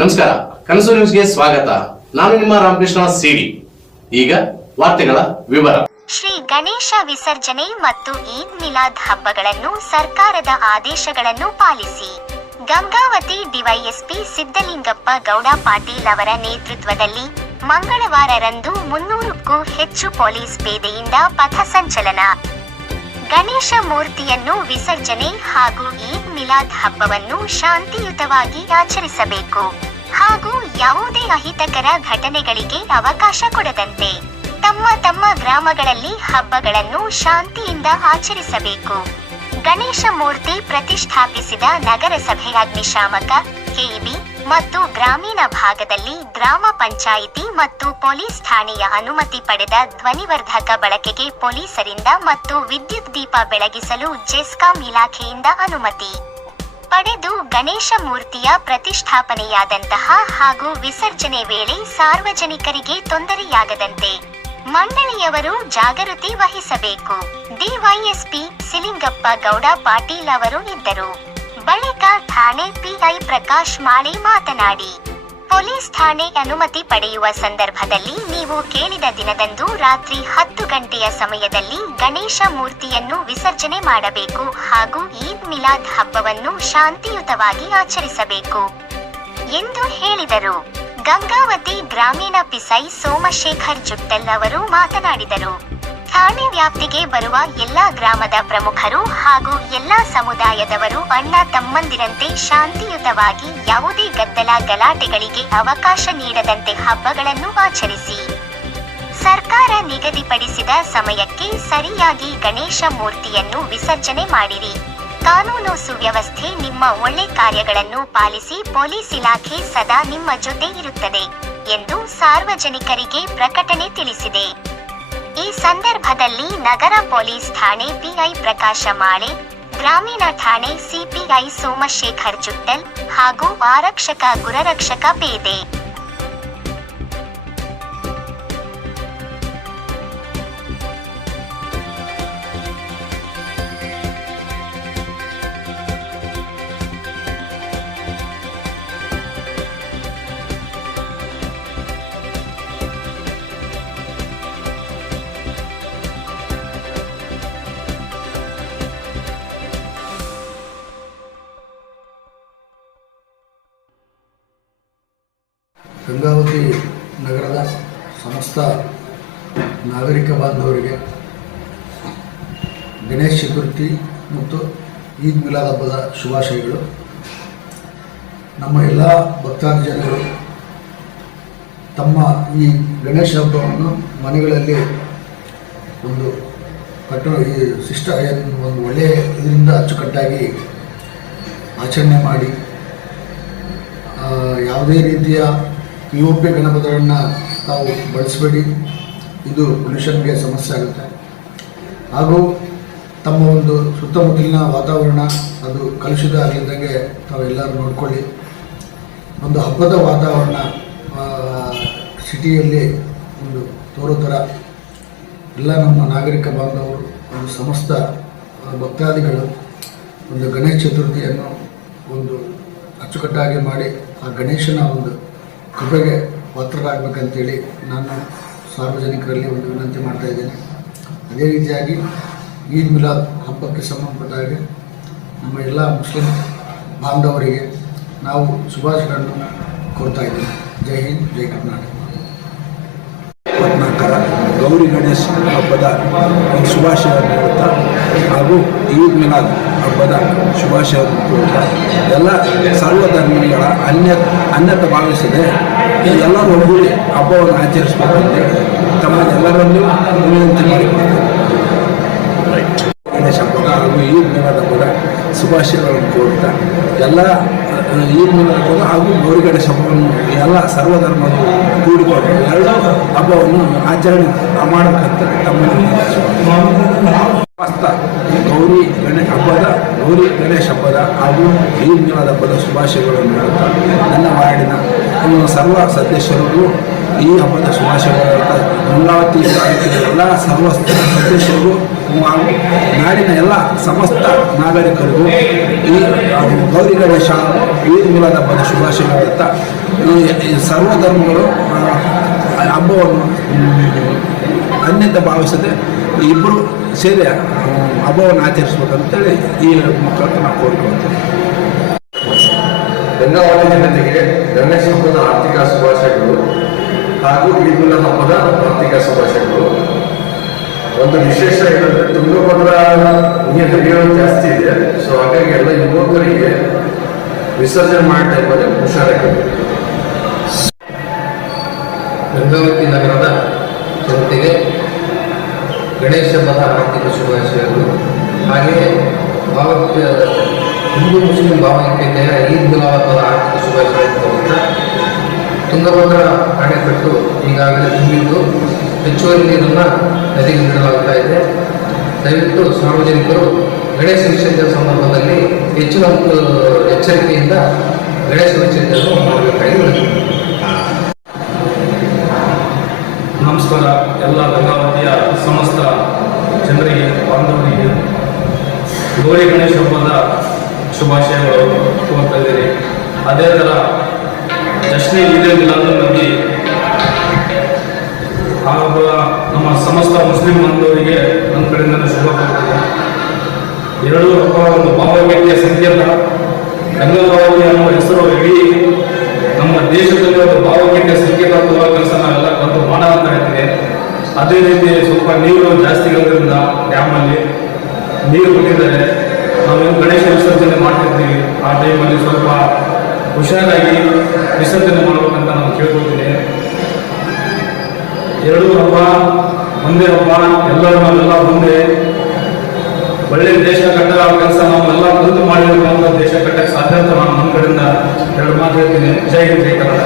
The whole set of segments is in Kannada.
ನಮಸ್ಕಾರ, ಕನಸು ನ್ಯೂಸ್ಗೆ ಸ್ವಾಗತ. ನಾನು ನಿಮ್ಮ ರಾಮಕೃಷ್ಣ ಸಿಡಿ. ಈಗ ವಾರ್ತೆಗಳ ವಿವರ. ಶ್ರೀ ಗಣೇಶ ವಿಸರ್ಜನೆ ಮತ್ತು ಈದ್ ಮಿಲಾದ್ ಹಬ್ಬಗಳನ್ನು ಸರ್ಕಾರದ ಆದೇಶಗಳನ್ನು ಪಾಲಿಸಿ. ಗಂಗಾವತಿ ಡಿವೈಎಸ್ಪಿ ಸಿದ್ದಲಿಂಗಪ್ಪ ಗೌಡ ಪಾಟೀಲ್ ಅವರ ನೇತೃತ್ವದಲ್ಲಿ ಮಂಗಳವಾರರಂದು ಮುನ್ನೂರಕ್ಕೂ ಹೆಚ್ಚು ಪೊಲೀಸ್ ಪೇದೆಯಿಂದ ಪಥಸಂಚಲನ ಗಣೇಶ ಮೂರ್ತಿಯನ್ನು ವಿಸರ್ಜನೆ ಹಾಗೂ ಈದ್ ಮಿಲಾದ್ ಹಬ್ಬವನ್ನು ಶಾಂತಿಯುತವಾಗಿ ಆಚರಿಸಬೇಕು. ಹಾಗೂ ಯಾವುದೇ ಅಹಿತಕರ ಘಟನೆಗಳಿಗೆ ಅವಕಾಶ ಕೊಡದಂತೆ ತಮ್ಮ ತಮ್ಮ ಗ್ರಾಮಗಳಲ್ಲಿ ಹಬ್ಬಗಳನ್ನು ಶಾಂತಿಯಿಂದ ಆಚರಿಸಬೇಕು. ಗಣೇಶ ಮೂರ್ತಿ ಪ್ರತಿಷ್ಠಾಪಿಸಿದ ನಗರಸಭೆ ಅಗ್ನಿಶಾಮಕ, ಕೆಇಬಿ ಮತ್ತು ಗ್ರಾಮೀಣ ಭಾಗದಲ್ಲಿ ಗ್ರಾಮ ಪಂಚಾಯಿತಿ ಮತ್ತು ಪೊಲೀಸ್ ಠಾಣೆಯ ಅನುಮತಿ ಪಡೆದ ಧ್ವನಿವರ್ಧಕ ಬಳಕೆಗೆ ಪೊಲೀಸರಿಂದ ಮತ್ತು ವಿದ್ಯುತ್ ದೀಪ ಬೆಳಗಿಸಲು ಜೆಸ್ಕಾಂ ಇಲಾಖೆಯಿಂದ ಅನುಮತಿ. ಪಡೆದು ಗಣೇಶ ಮೂರ್ತಿಯ ಪ್ರತಿಷ್ಠಾಪನೆಯಾದಂತಹ ಹಾಗೂ ವಿಸರ್ಜನೆ ವೇಳೆ ಸಾರ್ವಜನಿಕರಿಗೆ ತೊಂದರೆಯಾಗದಂತೆ ಮಂಡಳಿಯವರು ಜಾಗೃತಿ ವಹಿಸಬೇಕು. ಡಿವೈಎಸ್ಪಿ ಸಿಲಿಂಗಪ್ಪ ಗೌಡ ಪಾಟೀಲ್ ಅವರು ಇದ್ದರು. ಬಳಿಕ ಠಾಣೆ ಪಿಐ ಪ್ರಕಾಶ್ ಮಾಳಿ ಮಾತನಾಡಿ ಪೊಲೀಸ್ ಠಾಣೆ ಅನುಮತಿ ಪಡೆಯುವ ಸಂದರ್ಭದಲ್ಲಿ ನೀವು ಕೇಳಿದ ದಿನದಂದು ರಾತ್ರಿ ಹತ್ತು ಗಂಟೆಯ ಸಮಯದಲ್ಲಿ ಗಣೇಶ ಮೂರ್ತಿಯನ್ನು ವಿಸರ್ಜನೆ ಮಾಡಬೇಕು ಹಾಗೂ ಈದ್ ಮಿಲಾದ್ ಹಬ್ಬವನ್ನು ಶಾಂತಿಯುತವಾಗಿ ಆಚರಿಸಬೇಕು ಎಂದು ಹೇಳಿದರು. ಗಂಗಾವತಿ ಗ್ರಾಮೀಣ ಪಿಸೈ ಸೋಮಶೇಖರ್ ಜುಟ್ಟಲ್ ಅವರು ಮಾತನಾಡಿದರು. ಠಾಣೆ ವ್ಯಾಪ್ತಿಗೆ ಬರುವ ಎಲ್ಲಾ ಗ್ರಾಮದ ಪ್ರಮುಖರು ಹಾಗೂ ಎಲ್ಲಾ ಸಮುದಾಯದವರು ಅಣ್ಣ ತಮ್ಮಂದಿರಂತೆ ಶಾಂತಿಯುತವಾಗಿ ಯಾವುದೇ ಗದ್ದಲ ಗಲಾಟೆಗಳಿಗೆ ಅವಕಾಶ ನೀಡದಂತೆ ಹಬ್ಬಗಳನ್ನು ಆಚರಿಸಿ. ಸರ್ಕಾರ ನಿಗದಿಪಡಿಸಿದ ಸಮಯಕ್ಕೆ ಸರಿಯಾಗಿ ಗಣೇಶ ಮೂರ್ತಿಯನ್ನು ವಿಸರ್ಜನೆ ಮಾಡಿರಿ. ಕಾನೂನು ಸುವ್ಯವಸ್ಥೆ ನಿಮ್ಮ ಒಳ್ಳೆ ಕಾರ್ಯಗಳನ್ನು ಪಾಲಿಸಿ ಪೊಲೀಸ್ ಇಲಾಖೆ ಸದಾ ನಿಮ್ಮ ಜೊತೆ ಇರುತ್ತದೆ ಎಂದು ಸಾರ್ವಜನಿಕರಿಗೆ ಪ್ರಕಟಣೆ ತಿಳಿಸಿದೆ. ಈ ಸಂದರ್ಭದಲ್ಲಿ ನಗರ ಪೊಲೀಸ್ ಠಾಣೆ ಪಿಐ ಪ್ರಕಾಶ ಮಾಳೆ, ಗ್ರಾಮೀಣ ಠಾಣೆ ಸಿಪಿಐ ಸೋಮಶೇಖರ್ ಜುಟ್ಟಲ್ ಹಾಗೂ ಆರಕ್ಷಕ ಗುರರಕ್ಷಕ ಪೇದೆ. ಗಂಗಾವತಿ ನಗರದ ಸಮಸ್ತ ನಾಗರಿಕ ಬಾಂಧವರಿಗೆ ಗಣೇಶ ಚತುರ್ಥಿ ಮತ್ತು ಈದ್ ಮಿಲಾದ್ ಹಬ್ಬದ ಶುಭಾಶಯಗಳು. ನಮ್ಮ ಎಲ್ಲ ಭಕ್ತಾದಿ ಜನರು ತಮ್ಮ ಈ ಗಣೇಶ ಹಬ್ಬವನ್ನು ಮನೆಗಳಲ್ಲಿ ಒಂದು ಕಟ್ಟು ಈ ಶಿಷ್ಟ ಒಂದು ಒಳ್ಳೆಯ ಇದರಿಂದ ಅಚ್ಚುಕಟ್ಟಾಗಿ ಆಚರಣೆ ಮಾಡಿ ಯಾವುದೇ ರೀತಿಯ ಒ ಪಿ ಗಣಪತಿಗಳನ್ನು ತಾವು ಬಳಸಬೇಡಿ. ಇದು ಪೊಲ್ಯೂಷನ್ಗೆ ಸಮಸ್ಯೆ ಆಗುತ್ತೆ. ಹಾಗೂ ತಮ್ಮ ಒಂದು ಸುತ್ತಮುತ್ತಲಿನ ವಾತಾವರಣ ಅದು ಕಲುಷಿತ ಆಗಲಿದ್ದಂಗೆ ತಾವೆಲ್ಲರೂ ನೋಡಿಕೊಳ್ಳಿ. ಒಂದು ಹಬ್ಬದ ವಾತಾವರಣ ಸಿಟಿಯಲ್ಲಿ ಒಂದು ತೋರೋ ಥರ ಎಲ್ಲ ನಮ್ಮ ನಾಗರಿಕ ಬಾಂಧವರು, ಒಂದು ಸಮಸ್ತ ಭಕ್ತಾದಿಗಳು ಒಂದು ಗಣೇಶ ಚತುರ್ಥಿಯನ್ನು ಒಂದು ಅಚ್ಚುಕಟ್ಟಾಗಿ ಮಾಡಿ ಆ ಗಣೇಶನ ಒಂದು ಕೃಪೆಗೆ ಪಾತ್ರರಾಗಬೇಕಂತೇಳಿ ನಾನು ಸಾರ್ವಜನಿಕರಲ್ಲಿ ಒಂದು ವಿನಂತಿ ಮಾಡ್ತಾ ಇದ್ದೇನೆ. ಅದೇ ರೀತಿಯಾಗಿ ಈದ್ ಮಿಲಾದ್ ಹಬ್ಬಕ್ಕೆ ಸಂಬಂಧಪಟ್ಟ ಹಾಗೆ ನಮ್ಮ ಎಲ್ಲ ಮುಸ್ಲಿಂ ಬಾಂಧವರಿಗೆ ನಾವು ಶುಭಾಶಯಗಳನ್ನು ಕೊಡ್ತಾ ಇದ್ದೇವೆ ಜೈ ಹಿಂದ್, ಜೈ ಕರ್ನಾಟಕ. ಇಪ್ಪತ್ನಾಲ್ಕರ ಗೌರಿ ಗಣೇಶ ಹಬ್ಬದ ಒಂದು ಶುಭಾಶಯವನ್ನು ನೀಡುತ್ತಾ ಹಾಗೂ ಈದ್ ಮಿಲಾದ್ ಹಬ್ಬದ ಶುಭಾಶಯವನ್ನು ನೀಡುತ್ತಾ ಎಲ್ಲ ಸರ್ವಧರ್ಮಿಗಳ ಅನ್ಯ ಅನ್ಯತ ಭಾವಿಸದೆ ಎಲ್ಲರೂ ಒಗ್ಗೂಡಿ ಹಬ್ಬವನ್ನು ಆಚರಿಸುತ್ತೆ ತಮ್ಮ ವಿನಂತಿ ಮಾಡಿಕೊಳ್ತಾರೆ ಗಣೇಶ ಹಬ್ಬದ ಹಾಗೂ ಈದ್ ಮಿಲಾದ್ ಹಬ್ಬದ ಶುಭಾಶಯಗಳನ್ನು ಕೋರುತ್ತಾ ಎಲ್ಲ ಅಹ್, ಮೂಲಕ ಹಾಗೂ ಗೌರಿ ಗಣೇಶ ಹಬ್ಬವನ್ನು ಎಲ್ಲ ಸರ್ವಧರ್ಮದ ಕೂಡಿಕೊಂಡು ಎರಡು ಹಬ್ಬವನ್ನು ಆಚರಣೆ ಮಾಡಬೇಕಂತ ತಮ್ಮನ್ನು ಹಸ್ತ ಗೌರಿ ಗಣೇಶ ಹಬ್ಬದ ಗೌರಿ ಗಣೇಶ ಹಬ್ಬದ ಹಾಗೂ ಈದ್ ಮೂಲದ ಹಬ್ಬದ ಶುಭಾಶಯಗಳನ್ನು ಹೇಳುತ್ತಾ ನನ್ನ ವಾರ್ಡಿನ ಸರ್ವ ಸದಸ್ಯರಿಗೂ ಈ ಹಬ್ಬದ ಶುಭಾಶಯಗಳು ಅಮರಾವತಿ ಎಲ್ಲ ಸರ್ವ ಸದಸ್ಯರಿಗೂ ಹಾಗೂ ನಾಡಿನ ಎಲ್ಲ ಸಮಸ್ತ ನಾಗರಿಕರಿಗೂ ಈ ಗೌರಿ ಗಣೇಶ ಈ ಮೂಲದ ಹಬ್ಬದ ಶುಭಾಶಯಗಳು ಈ ಸರ್ವಧರ್ಮಗಳು ಹಬ್ಬವನ್ನು ಅನ್ಯತ ಭಾವಿಸದೆ ಇಬ್ಬರು ಸೇರಿ ಹಬ್ಬವನ್ನು ಆಚರಿಸ್ಬೇಕಂತೇಳಿ ಈ ಮುಖಾಂತರ ನಾವು ಕೋರ್ಕೊಳ್ತೇವೆ. ಗಂಗಾವತಿ ಜನತೆಗೆ ಗಣೇಶ ಹಬ್ಬದ ಆರ್ಥಿಕ ಶುಭಾಶಯಗಳು. ಹಾಗೂ ಮಿಲಾದ್ ಹಬ್ಬದ ಆರ್ಥಿಕ ಶುಭಾಶಯಗಳು ಒಂದು ವಿಶೇಷ ಏನಂದ್ರೆ ತುಂಗಭದ್ರಾ ಹರಿಯೋದು ಜಾಸ್ತಿ ಇದೆ. ಸೊ ಹಾಗಾಗಿ ಎಲ್ಲ ಯುವಕರಿಗೆ ವಿಸರ್ಜನೆ ಮಾಡೋ ಟೈಮಲ್ಲಿ ಹುಷಾರಾಗಿ ಗಂಗಾವತಿ ನಗರದ ಜನತೆಗೆ ಗಣೇಶ ಹಬ್ಬದ ಆರ್ಥಿಕ ಶುಭಾಶಯಗಳು. ಹಾಗೆಯೇ ಭಾವೈಕ್ಯ ಹಿಂದೂ ಮುಸ್ಲಿಂ ಭಾವೈಕ್ಯತೆಯ ಈದ್ ಗುಲಾಬ್ ಹಬ್ಬದ ಆರ್ಥಿಕ ಶುಭಾಶಯ ಕೋರುತ್ತಾ ತುಂಗಭದ್ರಾ ಅಣೆಕಟ್ಟು ಈಗಾಗಲೇ ತುಂಬಿದ್ದು. ಹೆಚ್ಚುವರಿ ನೀರನ್ನು ನದಿಗೆ ನೀಡಲಾಗ್ತಾ ಇದೆ. ದಯವಿಟ್ಟು ಸಾರ್ವಜನಿಕರು ಗಣೇಶ ವಿಸರ್ಜನೆ ಸಂದರ್ಭದಲ್ಲಿ ಹೆಚ್ಚಿನ ಎಚ್ಚರಿಕೆಯಿಂದ ಗಣೇಶ ವಿಸರ್ಜನೆಯನ್ನು ಮಾಡಬೇಕಾಗಿ ನಮಸ್ಕಾರ. ಎಲ್ಲ ಗಂಗಾವತಿಯ ಸಮಸ್ತ ಜನರಿಗೆ, ಬಾಂಧವರಿಗೆ ಗೌರಿ ಗಣೇಶ ಹಬ್ಬದ ಶುಭಾಶಯಗಳು ಕೋರ್ತಾ ಇದ್ದೀರಿ ಅದೇ ಥರ ಜಶ್ನಿ ಇದೇ ಮಿಲಾದುನ್ ನಮಗೆ ಹಾಗೂ ನಮ್ಮ ಸಮಸ್ತ ಮುಸ್ಲಿಂ ಬಂಧುವರಿಗೆ ನನ್ನ ಕಡೆಯಿಂದ ಶುಭ ಎರಡೂ ಹಬ್ಬ ಒಂದು ಭಾವವ್ಯಕ್ತಿಯ ಸಂಕೇತ ಗಂಗಾಭಾವತಿ ಅನ್ನುವ ಹೆಸರು ಇಡೀ ನಮ್ಮ ದೇಶದಲ್ಲಿ ಒಂದು ಭಾವೈಕ್ಯತೆಯ ಸಂಕೇತ ಕೊಡುವ ಕೆಲಸ ನಾವೆಲ್ಲ ಬಂದು ಮಾಡೋಂತ ಹೇಳ್ತೀನಿ ಅದೇ ರೀತಿ ಸ್ವಲ್ಪ ನೀರು ಜಾಸ್ತಿ ಇರೋದ್ರಿಂದ ಡ್ಯಾಮಲ್ಲಿ ನೀರು ಬಿಟ್ಟಿದ್ದಾರೆ ನಾವು ಗಣೇಶ ವಿಸರ್ಜನೆ ಮಾಡ್ತಿರ್ತೀವಿ ಆ ಟೈಮಲ್ಲಿ ಸ್ವಲ್ಪ ಹುಷಾರಾಗಿ ವಿಸರ್ಜನೆ ಮಾಡ್ಬೇಕಂತ ನಾನು ಕೇಳ್ಕೊತೀನಿ ಎರಡು ಹಬ್ಬ, ಒಂದೇ ಹಬ್ಬ, ಎಲ್ಲರೂ ನಾವೆಲ್ಲ ಮುಂದೆ ಒಳ್ಳೆ ದೇಶ ಆ ಕೆಲಸ ನಾವೆಲ್ಲ ಕುರಿತು ಮಾಡಿರುವಂಥ ದೇಶ ಕಟ್ಟಕ್ಕೆ ಸಾಧ್ಯ ಅಂತ ನಾನು ನನ್ನ ಕಡೆಯಿಂದ ಎರಡು ಮಾತು ಹೇಳ್ತೀನಿ. ಜೈ ಜೈ ಕನ್ನಡ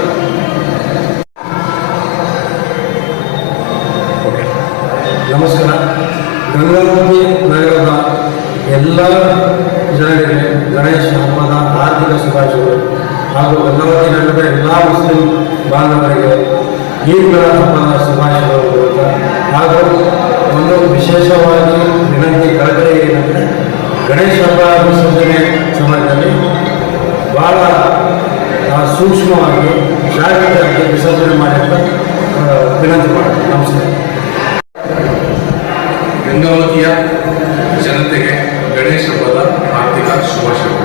ಹಾಗೂ ಗಂಗಾವತಿ ನಗರದ ಎಲ್ಲ ಮುಸ್ಲಿಂ ಬಾಂಧವರಿಗೆ ಈಗಲ ಹಬ್ಬದ ಶುಭಾಶಯಗಳು ಹಾಗೂ ಒಂದು ವಿಶೇಷವಾಗಿ ವಿನಂತಿ ಕಳೆದರೆ ಏನಂದರೆ, ಗಣೇಶ ಹಬ್ಬ ವಿಸರ್ಜನೆ ಸಮಯದಲ್ಲಿ ಭಾಳ ಸೂಕ್ಷ್ಮವಾಗಿ ಜಾಗ್ರತೆಯಾಗಿ ವಿಸರ್ಜನೆ ಮಾಡಿ ಅಂತ ವಿನಂತಿ ಮಾಡ್ತೀನಿ ನಮಸ್ಕಾರ. ಗಂಗಾವತಿಯ ಜನತೆಗೆ ಗಣೇಶ ಹಬ್ಬದ ಆರ್ಥಿಕ ಶುಭಾಶಯಗಳು.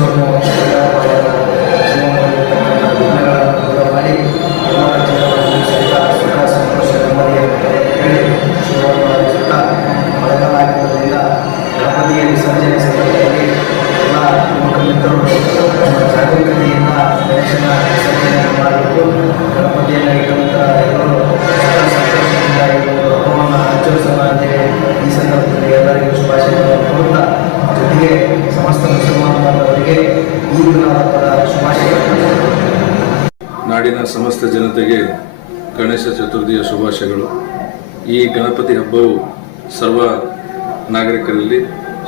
Senhor, nosso ಸಮಸ್ತ ಜನತೆಗೆ ಗಣೇಶ ಚತುರ್ಥಿಯ ಶುಭಾಶಯಗಳು. ಈ ಗಣಪತಿ ಹಬ್ಬವು ಸರ್ವ ನಾಗರಿಕರಲ್ಲಿ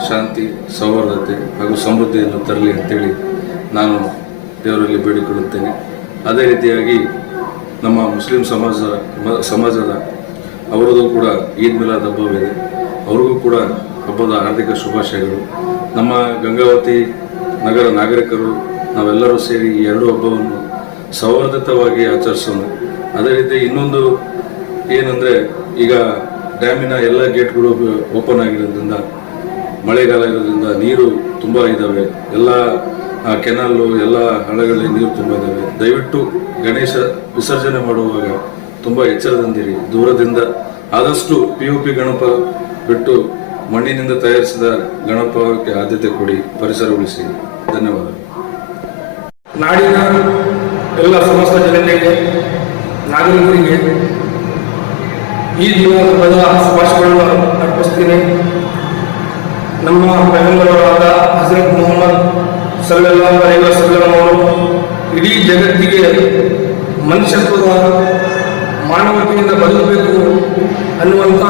ಶಾಂತಿ, ಸೌಹಾರ್ದತೆ ಹಾಗೂ ಸಮೃದ್ಧಿಯನ್ನು ತರಲಿ ಅಂತೇಳಿ ನಾನು ದೇವರಲ್ಲಿ ಬೇಡಿಕೊಳ್ಳುತ್ತೇನೆ. ಅದೇ ರೀತಿಯಾಗಿ ನಮ್ಮ ಮುಸ್ಲಿಂ ಸಮಾಜ, ಸಮಾಜದ ಅವರದೂ ಕೂಡ ಈದ್ ಮಿಲಾದ್ ಹಬ್ಬವಿದೆ. ಅವ್ರಿಗೂ ಕೂಡ ಹಬ್ಬದ ಹಾರ್ದಿಕ ಶುಭಾಶಯಗಳು. ನಮ್ಮ ಗಂಗಾವತಿ ನಗರ ನಾಗರಿಕರು ನಾವೆಲ್ಲರೂ ಸೇರಿ ಈ ಎರಡು ಹಬ್ಬವನ್ನು ಸೌಹಾರ್ದತವಾಗಿ ಆಚರಿಸೋಣ ಅದೇ ರೀತಿ ಇನ್ನೊಂದು ಏನಂದರೆ, ಈಗ ಡ್ಯಾಮಿನ ಎಲ್ಲ ಗೇಟ್ಗಳು ಓಪನ್ ಆಗಿರೋದ್ರಿಂದ, ಮಳೆಗಾಲ ಇರೋದ್ರಿಂದ ನೀರು ತುಂಬ ಇದ್ದಾವೆ ಎಲ್ಲ ಕೆನಾಲ್ ಕೆನಾಲು, ಎಲ್ಲ ಹಳ್ಳಗಳಲ್ಲಿ ನೀರು ತುಂಬ ಇದ್ದಾವೆ ದಯವಿಟ್ಟು ಗಣೇಶ ವಿಸರ್ಜನೆ ಮಾಡುವಾಗ ತುಂಬ ಎಚ್ಚರದಿಂದಿರಿ ದೂರದಿಂದ ಆದಷ್ಟು ಪಿ ಯು ಪಿ ಗಣಪ ಬಿಟ್ಟು ಮಣ್ಣಿನಿಂದ ತಯಾರಿಸಿದ ಗಣಪಕ್ಕೆ ಆದ್ಯತೆ ಕೊಡಿ. ಪರಿಸರ ಉಳಿಸಿ ಧನ್ಯವಾದ ನಾಡಿನ ಎಲ್ಲ ಸಮಸ್ತ ಜನತೆಗೆ, ನಾಗರಿಕರಿಗೆ ಈ ದಿನದ ಪದ ಶುಭಾಶಯಗಳನ್ನು ಅರ್ಪಿಸ್ತೀನಿ. ನಮ್ಮ ಪೈಗಂಬರವರಾದ ಹಜರತ್ ಮೊಹಮ್ಮದ್ ಸಲ್ಲಲ್ಲಾ ಅಲೈವ ಸಲ್ಲಂ ಅವರು ಇಡೀ ಜಗತ್ತಿಗೆ ಮನುಷ್ಯತ್ವದ ಮಾನವತೆಯಿಂದ ಬದುಕಬೇಕು ಅನ್ನುವಂಥ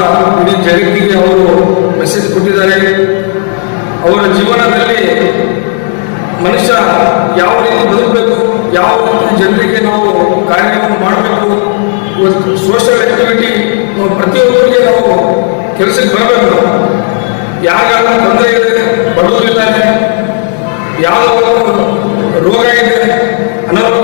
ಇಡೀ ಜಗತ್ತಿಗೆ ಅವರು ಮೆಸೇಜ್ ಕೊಟ್ಟಿದ್ದಾರೆ. ಅವರ ಜೀವನದಲ್ಲಿ ಮನುಷ್ಯ ಯಾವ ರೀತಿ ಬದುಕಬೇಕು ಯಾವ ಜನರಿಗೆ ನಾವು ಕಾರ್ಯವನ್ನು ಮಾಡಬೇಕು. ಸೋಷಿಯಲ್ ಆಕ್ಟಿವಿಟಿ ಪ್ರತಿಯೊಬ್ಬರಿಗೆ ನಾವು ಕೆಲಸಕ್ಕೆ ಬರಬೇಕು. ಯಾರಿಗಾದ್ರೂ ತೊಂದರೆ ಇದೆ ಬಡವರಿದ್ದಾರೆ ಯಾವ ರೋಗ ಇದೆ ಅನಾರೋಗ್ಯ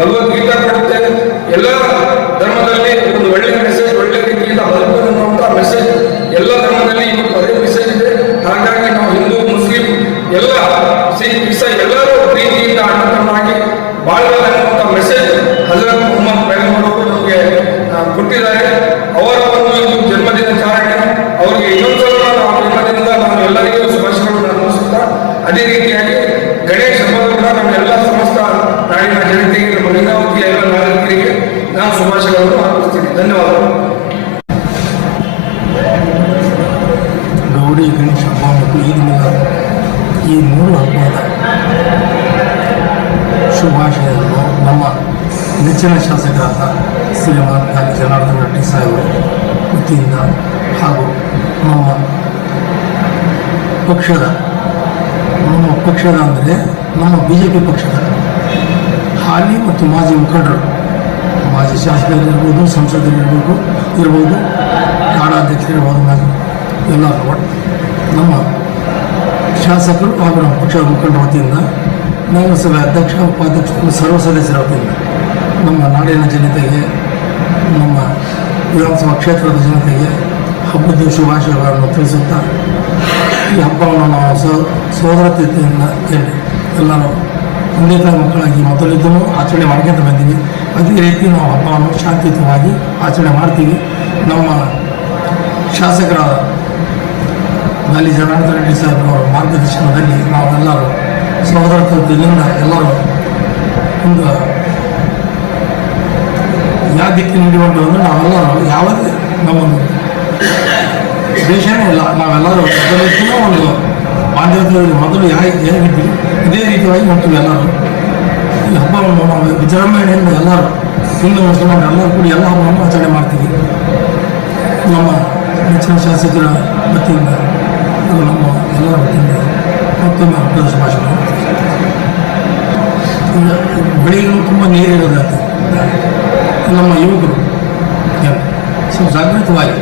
ಕೊಡುತ್ತೆ ನೆಚ್ಚಿನ ಶಾಸಕರಾದ ಶ್ರೀಮಾನ್ ಜನಾರ್ದನ ರೆಡ್ಡಿ ಸಾಹೇಬರು ವತಿಯಿಂದ ಹಾಗೂ ನಮ್ಮ ಪಕ್ಷದ ನಮ್ಮ ಪಕ್ಷದ ಅಂದರೆ ನಮ್ಮ ಬಿ ಜೆ ಪಿ ಪಕ್ಷದ ಹಾಲಿ ಮತ್ತು ಮಾಜಿ ಮುಖಂಡರು, ಮಾಜಿ ಶಾಸಕರಿರ್ಬೋದು, ಸಂಸದರಿರ್ಬೋದು, ಇರ್ಬೋದು, ಕಾಡಾಧ್ಯಕ್ಷರಿರ್ಬೋದು, ಮಾಜಿ ಎಲ್ಲ ನಮ್ಮ ಶಾಸಕರು ಹಾಗೂ ನಮ್ಮ ಪಕ್ಷದ ಮುಖಂಡರ ವತಿಯಿಂದ ನಗರಸಭೆ ಅಧ್ಯಕ್ಷ ಉಪಾಧ್ಯಕ್ಷರು ಸರ್ವ ಸದಸ್ಯರ ವತಿಯಿಂದ ನಮ್ಮ ನಾಡಿನ ಜನತೆಗೆ, ನಮ್ಮ ವಿಧಾನಸಭಾ ಕ್ಷೇತ್ರದ ಜನತೆಗೆ ಹಬ್ಬದ ಶುಭಾಶಯಗಳನ್ನು ತಿಳಿಸುತ್ತಾ, ಈ ಹಬ್ಬವನ್ನು ನಾವು ಸಹ ಸೋದರತೆಯಿಂದ ಕೇಳಿ. ಎಲ್ಲರೂ ತಂದೆ ತಾಯಿ ಮಕ್ಕಳಾಗಿ ಮೊದಲಿದ್ದೂ ಆಚರಣೆ ಮಾಡ್ಕೊಂತ ಬಂದೀವಿ. ಅದೇ ರೀತಿ ನಾವು ಹಬ್ಬವನ್ನು ಶಾಂತಿಯುತವಾಗಿ ಆಚರಣೆ ಮಾಡ್ತೀವಿ. ನಮ್ಮ ಶಾಸಕರ ಗಾಲಿ ಜನಾರ್ದನ ರೆಡ್ಡಿ ಸಾಹೇಬ್ರವರ ಮಾರ್ಗದರ್ಶನದಲ್ಲಿ ನಾವೆಲ್ಲರೂ ಸಹೋದರತ್ವದಿಂದ ಎಲ್ಲರೂ ಒಂದು ಯಾವ ದಿಕ್ಕಿನ ಹಿಡಿಕೊಂಡು ಅಂದರೆ ನಾವೆಲ್ಲ ಯಾವುದೇ ನಮ್ಮ ದೇಶನೇ ಇಲ್ಲ. ನಾವೆಲ್ಲರೂ ಮೊದಲಿದ್ದೂ ಒಂದು ಮಾಧ್ಯಮದಲ್ಲಿ ಮೊದಲು ಯಾವ ಏನಿದ್ವಿ ಇದೇ ರೀತಿಯಾಗಿ ಹೊಂಟಿವಿ ಎಲ್ಲರೂ. ಈ ಹಬ್ಬವನ್ನು ನಾವು ವಿಜೃಂಭಣೆಯಿಂದ ಎಲ್ಲರೂ ಹಿಂದೂ, ಮುಸ್ಲಿಮರು ಎಲ್ಲರೂ ಕೂಡ ಎಲ್ಲ ಹಬ್ಬವನ್ನು ಆಚರಣೆ ಮಾಡ್ತೀವಿ. ನಮ್ಮ ನೆಚ್ಚಿನ ಶಾಸಕರ ವತಿಯಿಂದ ಅದು ನಮ್ಮ ಎಲ್ಲರ ವತಿಯಿಂದ ಮತ್ತೊಮ್ಮೆ ಹಬ್ಬದ ಶುಭಾಶಯಗಳು. ಬೆಳಿಗ್ಗೆ ತುಂಬ ನೀರಿರೋದಾಯ್ತು ನಮ್ಮ ಯುವಕರು ಸೊ ಜಾಗೃತವಾಗಿ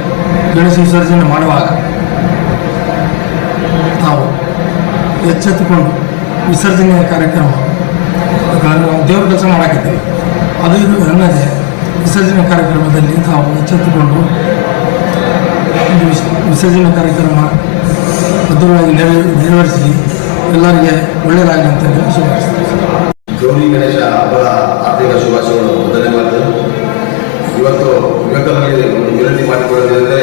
ಗಣೇಶ ವಿಸರ್ಜನೆ ಮಾಡುವಾಗ ತಾವು ಎಚ್ಚೆತ್ತುಕೊಂಡು ವಿಸರ್ಜನೆಯ ಕಾರ್ಯಕ್ರಮ ನಾವು ದೇವ್ರ ಕೆಲಸ ಮಾಡಾಕಿದ್ದೀವಿ ಅದು ಇದು ಅನ್ನದೇ ವಿಸರ್ಜನೆ ಕಾರ್ಯಕ್ರಮದಲ್ಲಿ ತಾವು ಎಚ್ಚೆತ್ತುಕೊಂಡು ವಿಸರ್ಜನೆ ಕಾರ್ಯಕ್ರಮ ಭದ್ರವಾಗಿ ನೆರವೇ, ನೆರವೇರಿಸಿ ಎಲ್ಲರಿಗೆ ಒಳ್ಳೆಯದಾಗಲಿ ಅಂತ ಹೇಳಿ ಶುಭಾಶಿಸ್ತೀನಿ ಗೌರಿ ಗಣೇಶ ಹಬ್ಬದ ಆರ್ಥಿಕ ಶುಭಾಶಯಗಳು. ಇವತ್ತು ಯುವಕರಲ್ಲಿ ಒಂದು ವಿನಂತಿ ಮಾಡಿಕೊಳ್ಳೋದೇನೆಂದರೆ